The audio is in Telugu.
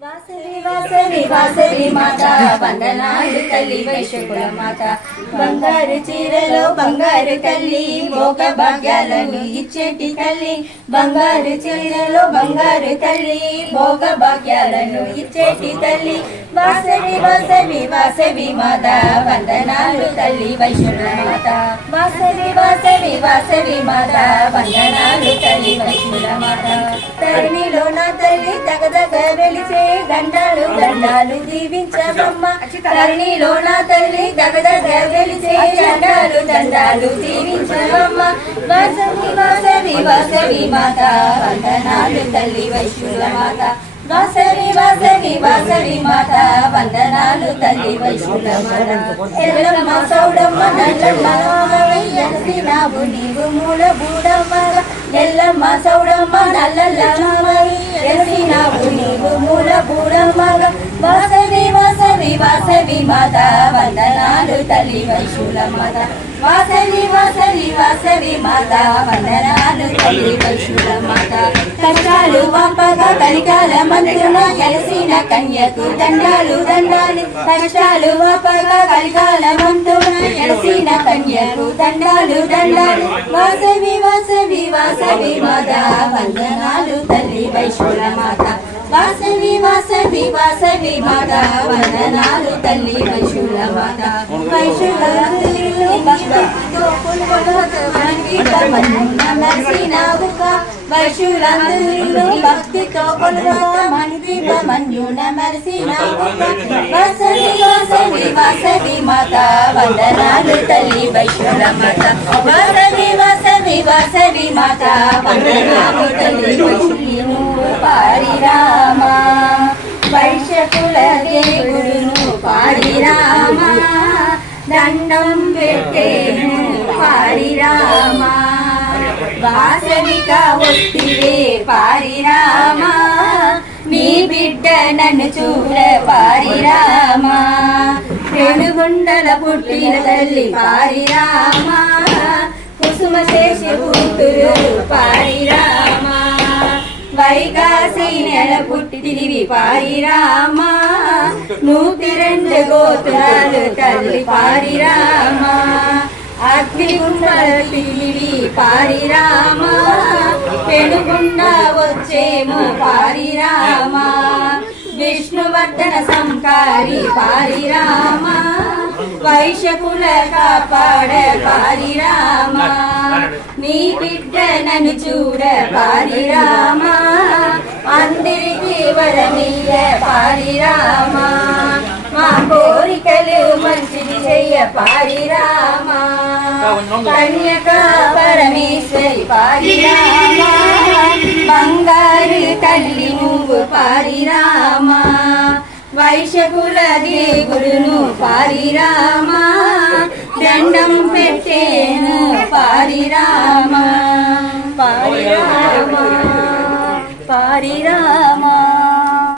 వాసవి వాసవి వాసవి మాత వందనాలు తల్లి వైశ్యుల మాత బంగారు చీరలో బంగారు తల్లి భోగ భాగ్యాలను ఇచ్చేటి తల్లి బంగారు చీరలో బంగారు తల్లి భోగ భాగ్యాలను ఇచ్చేటి తల్లి వాసవి వాసవి వాసవి మాత వందనాలు తల్లి వైశ్యుల మాత వాసవి వాసవి వాసవి మాత వందనాలు తల్లి వైశ్యుల మాత తరుణిలో నా తల్లి దగదగ వెలిసే దండాలు దండాలు దీవించమ్మ తరుణిలో నా తల్లి దగదగ వెలిసే దండాలు దండాలు దీవించమ్మ వాసవి వాసవి వాసవి మాత వందనాలు తల్లి వైశ్యుల మాత వాసవి వాసవి వాసవి మాత వందనాలు తల్లి వైశ్యుల మాత ఎల్లమ్మ సౌడమ్మ నల్లమ్మ ఎలసినావు నీవు మూల బూడమ్మ ఎల్లమ్మ సౌడమ్మ నల్లమ్మ ఎలసినావు నీవు మూల బూడమ్మ వాసవి వాసవి వాసవి మాత వందనాలు తల్లి వైశ్యుల మాత వాసవి వాసవి వాసవి మాత వందనాలు తల్లి వైశ్యుల మాత కష్టాలు వాపగా కలికాల మంత్రున కలిసిన కన్యకు దండాలు దండాలు కష్టాలు వాపగా కలికాల మంత్రున కలిసిన కన్యకు దండాలు దండాలు వాసవి వాసవి వాసవి మాత వందనాలు తల్లి వైశ్యుల మాత వాసవి వాసవి వాసవి మాత వందనాలు తల్లి వైశ్యుల మాత వైశ్యులందరిలో భక్తితో వైశ్యులందరిలో భక్తితో మన్యున మరిసిన వాసవి వాసవి వాసవి మాత వందనాలు తల్లి వైశ్యుల మాత వాసవి వాసవి వాసవి మాత వందనాలు తల్లి వైశ్యులను పారిరామ వైశ్యకుల దేవుడును పారిరామ దండం పెట్టేను పారిరామ వాసవిక ఒత్తివే పారిరామ నీ బిడ్డ నన్ను చూడ పారిరామ రేణుగుండల పుట్టిన తల్లి పారిరామ కుసుమ శేషి పుట్టులు పారిరామ వైకాసి నెల పుట్టిదివి పారిరామ 102 గోత్రాలు తల్లి పారిరామ అగ్నిగుండల తిరివి పారిరామ పెనుగుండ వచ్చేము పారిరామ విష్ణువర్ధన సంకారి పారిరామ వైశ్యకుల కాపాడ పారిరామ నీ బిడ్డ నన్ను చూడ పారిరామ అందరికీ వరమీయ పారిరామ మా కోరికలు మంచిది చెయ్య పారిరామ కన్యక పరమేశ్వరి పారిరామ బంగారు తల్లి నువ్వు పారిరామ వైశ్యకుల దేవుడును పారిరామ దండం పెట్టేను పారిరామ పారిరామ పారిరామ